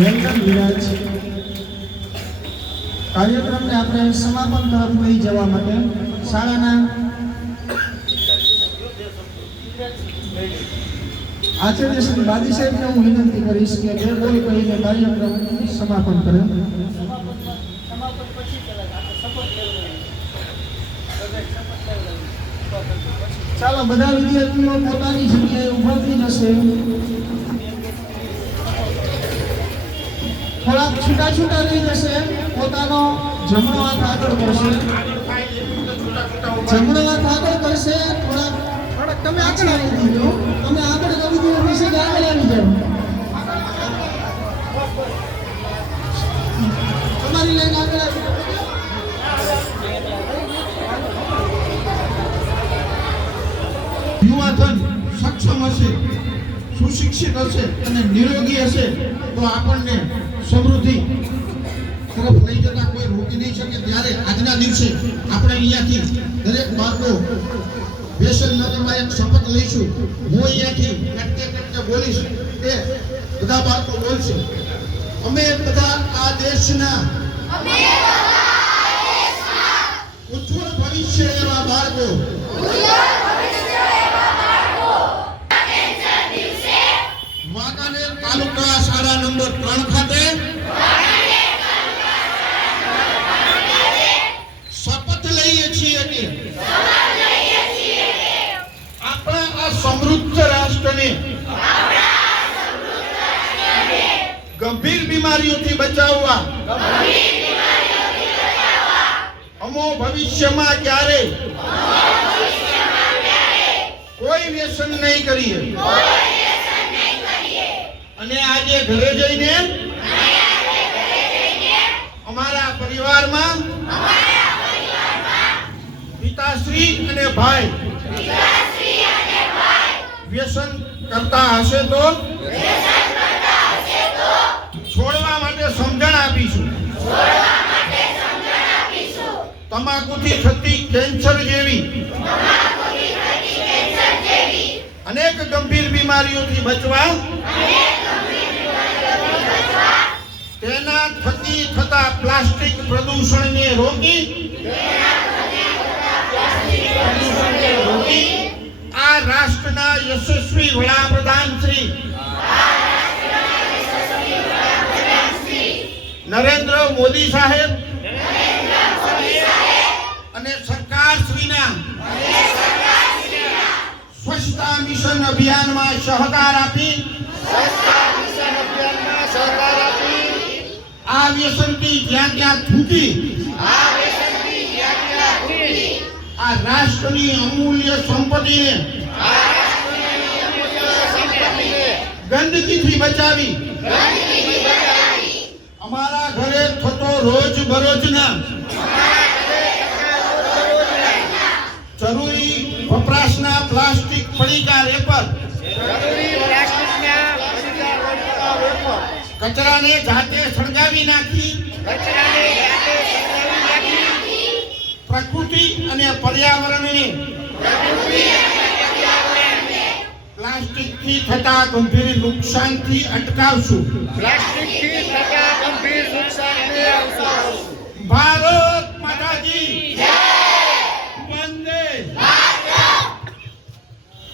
Welcome Viraj કાર્યક્રમને આપણે સમાપન તરફ લઈ જવા માટે શાળાના આચાર્ય શ્રી બાદી સાહેબને હું વિનંતી કરીશ કે બે બોલ કહીને કાર્યક્રમ સમાપન કરે. ચાલો બધા વિદ્યાર્થીઓ પોતાની જગ્યાએ ઊભા થઈ જશે. થોડાક છૂટા છૂટા રહી જશે. પોતાનો જમણો હાથ આગળ કરશે. જમણો હાથ આગળ કરશે, થોડાક તમે આગળ આવી દીધો તમે આગળ કરી પછી આગળ આવી જાઓ. તમારી લાઈન આગળ આવી યુવાધન સક્ષમ હશે. સુશિક્ષિત હશે અને નિરોગી હશે તો આપણને સમૃદ્ધિ તરફ લઈ જતા કોઈ રોકી નહીં શકે. ત્યારે આજના દિવસે આપણે અહીંયાથી દરેક બાળકો વ્યસન નગરમાં એક શપથ લઈશું. હું અહીંયાથી કટકે કટકે બોલીશ. એ બધા બાળકો બોલશે. અમે બધા આ દેશના ઉજ્જવળ ભવિષ્ય એવા બાળકો વાંકાનેર તાલુકા શાળા નંબર ત્રણ ખાતે શપથ લઈએ છીએ કે આપણા આ સમૃદ્ધ રાષ્ટ્રને ગંભીર બીમારીઓથી બચાવવા અમો ભવિષ્યમાં ક્યારે કોઈ વ્યસન નહીં કરીએ. ઘરે જઈને? અમારા પરિવારમાં? પિતાશ્રી અને ભાઈ. વ્યસન કરતા હશે તો? છોડવા માટે સમજણ આપીશું. તમાકુથી થતી કેન્સર જેવી. અનેક ગંભીર બીમારીઓથી બચવા. તેના થકી થતા પ્લાસ્ટિક પ્રદૂષણને રોકી આ રાષ્ટ્રના યશસ્વી વડાપ્રધાન શ્રી નરેન્દ્ર મોદી સાહેબ અને સરકાર શ્રીના સ્વચ્છતા મિશન અભિયાનમાં સહકાર આપી આ વ્યસનથી જ્યાં ત્યાં થૂકી આ રાષ્ટ્રની અમૂલ્ય સંપત્તિને ગંદકીથી બચાવી. અમારા ઘરે થતો રોજ બરોજના. જરૂરી વપરાશના પ્લાસ્ટિક પડીકા રેપર. કચરાને જાતે સળગાવી નાખી. પ્રકૃતિ અને પર્યાવરણને પ્લાસ્ટિકથી થતા ગંભીર નુકસાનથી અટકાવશું. પ્લાસ્ટિકથી થતા